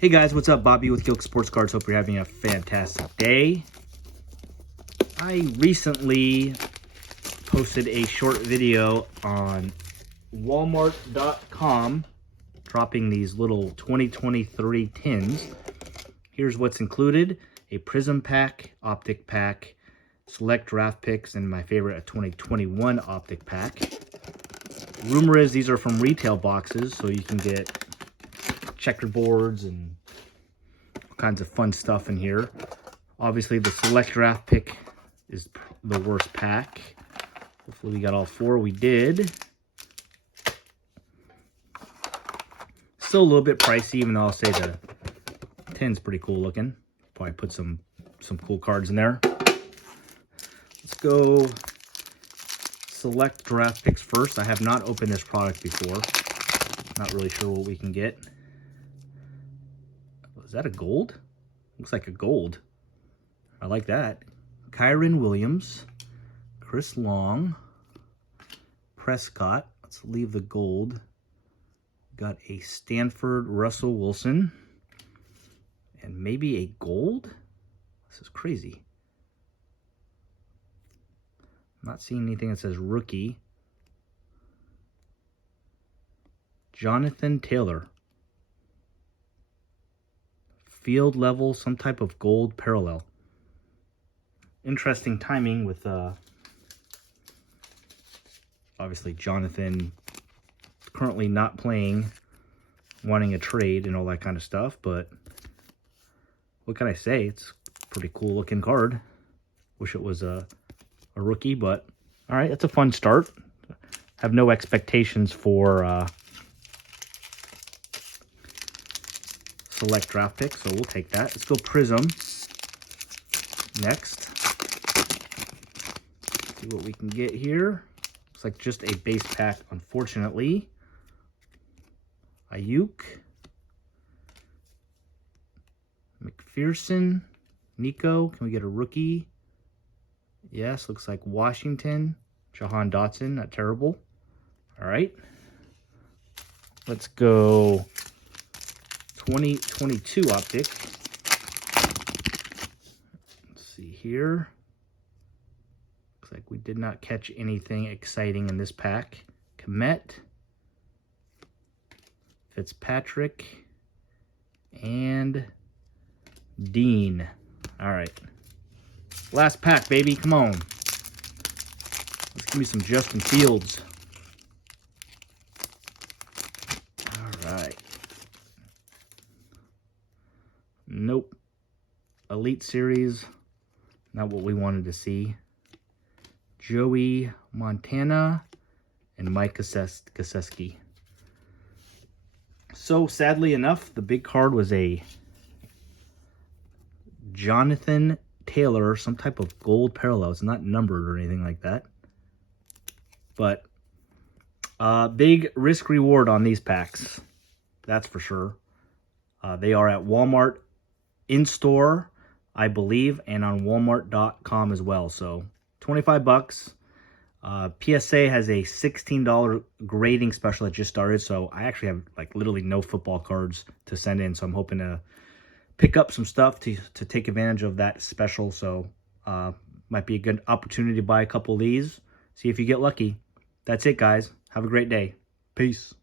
Hey guys, what's up? Bobby with Gilk Sports Cards. Hope you're having a fantastic day. I recently posted a short video on Walmart.com dropping these little 2023 tins. Here's what's included: a Prism pack, Optic pack, select draft picks, and my favorite, a 2021 Optic pack. Rumor is these are from retail boxes, so you can get checkerboards and all kinds of fun stuff in here. Obviously, the select draft pick is the worst pack. Hopefully, we got all four. We did. Still a little bit pricey, even though I'll say the tin's pretty cool looking. Probably put some cool cards in there. Let's go select draft picks first. I have not opened this product before. Not really sure what we can get. Is that a gold? Looks like a gold. I like that. Kyren Williams, Chris Long, Prescott. Let's leave the gold. Got a Stanford Russell Wilson. And maybe a gold? This is crazy. I'm not seeing anything that says rookie. Jonathan Taylor. Field level, some type of gold parallel. Interesting timing with obviously Jonathan currently not playing, wanting a trade and all that kind of stuff, but what can I say? It's a pretty cool looking card. Wish it was a rookie, but all right, that's a fun start. Have no expectations for select draft pick, so we'll take that. Let's go Prism next. See what we can get here. Looks like just a base pack, unfortunately. Ayuk, McPherson, Nico. Can we get a rookie? Yes, looks like Washington. Jahan Dotson, not terrible. All right. Let's go 2022 Optic. Let's see here. Looks like we did not catch anything exciting in this pack. Komet, Fitzpatrick, and Dean. All right. Last pack, baby. Come on. Let's give me some Justin Fields. All right. Nope. Elite Series. Not what we wanted to see. Joey Montana and Mike Gesicki. So sadly enough, the big card was a Jonathan Taylor, some type of gold parallel. It's not numbered or anything like that. But big risk reward on these packs. That's for sure. They are at Walmart in-store, I believe, and on Walmart.com as well. So 25 bucks. PSA has a $16 grading special that just started. So I actually have like literally no football cards to send in. So I'm hoping to pick up some stuff to take advantage of that special. So might be a good opportunity to buy a couple of these. See if you get lucky. That's it, guys. Have a great day. Peace.